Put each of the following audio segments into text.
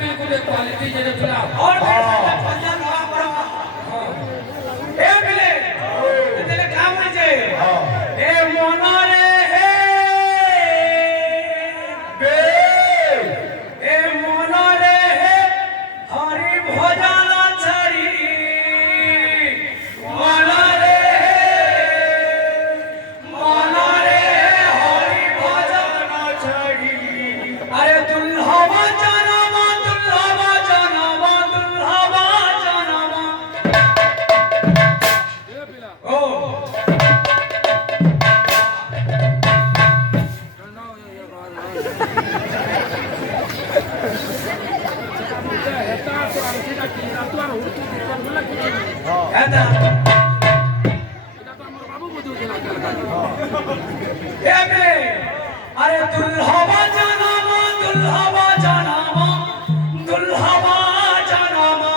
बिल्कुल क्वालिटी जे चला और पंजा नवा पर ए मिले तेरे काम जे ए मोना रे हे बे ए मोना रे हे हरि भजन छड़ी मोना रे हरि भजन छड़ी अरे दुल्हवा अरे दुल्हवा जनामा दुल्हवा जनामा दुल्हवा जनामा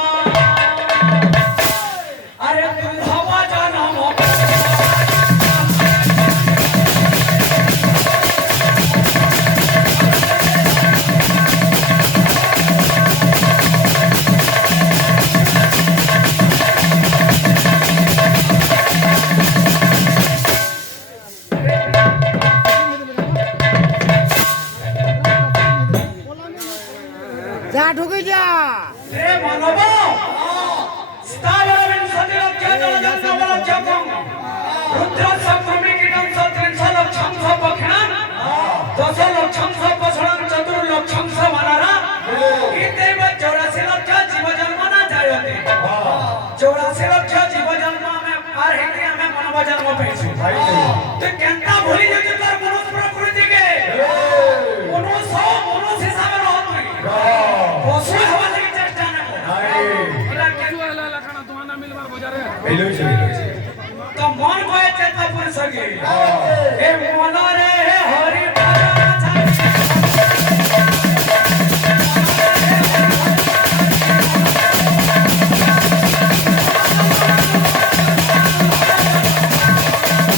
अरे दुल्हवा जनामा जा ढुके जा रे मानव स्तावरन सतिलक्ष्य जलजंगमलक्ष्यकं रुद्रसप्तमी कीटं सत्रिंशलक्षं सपक्षणं दशलक्षं सपसणं चतुर्लक्षं समनरा इत्येव 84 लक्ष जीवजन्मना जायते 84 लक्ष जीवजन्म में पार हेके हमें मानव जन्म पाइछु तो केंता भूली जति तर मनुष्य प्रकृति के मनुष्य हिसाब रहत पशु हवा लगे चेष्टा न को ओला केजुआला लखना दुआना मिलबार बजारे मिलु छे तो मन कोए चेता पुरुष के ए मन रे हरि भजन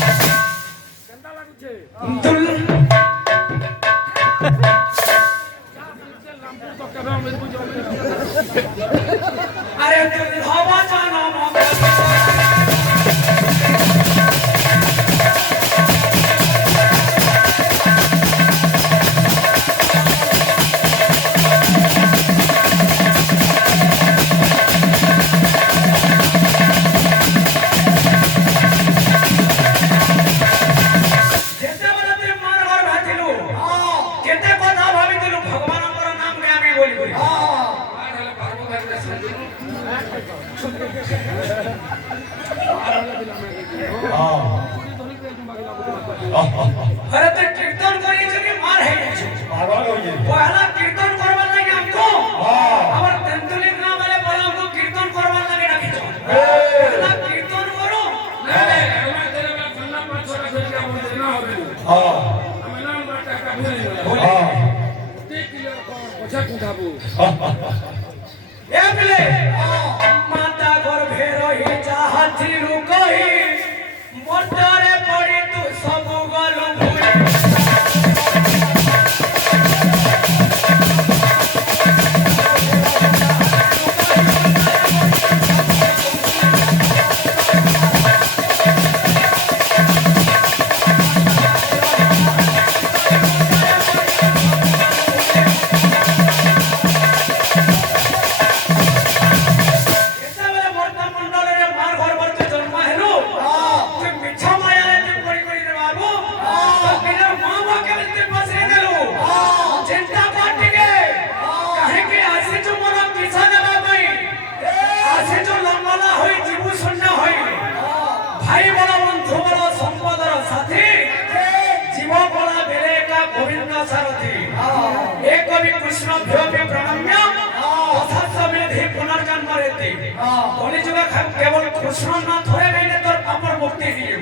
केंता लागु छे दुल अरे दुल्हवा जनामा जेते बले तुम मार घर भाथिलु केते কথা ভাবিতিলু ভগবানଙ୍କର নাম কে আমি বলি করি अरे तो कीर्तन करी जनी मार है पागल हो जे पहला कीर्तन करबा लगे हमको हमर तेंतुलिक नाम वाले बोला हमको कीर्तन करबा लगे रखिছো पहला कीर्तन करो नहीं हमरा तेरे में खन्ना पांच छोरा छोरा बोल ना होबे हां हम नाम बाटा का बोले बोले ते क्लियर को पछा कुठाबू ए मिले माता घर भेरो ही चाहती रुकही मोटरे पड़ी तू सब गलु भूल भाई बड़ा बंधु बड़ा संपदर साथी जीव बड़ा बेले का गोविंद सारथी एक कवि कृष्ण भ्योपि प्रणम्य तथा मेधि पुनर्जन्म रेति कलिजुग केवल कृष्ण ना थोड़े बेले तोर पापर मुक्ति दिए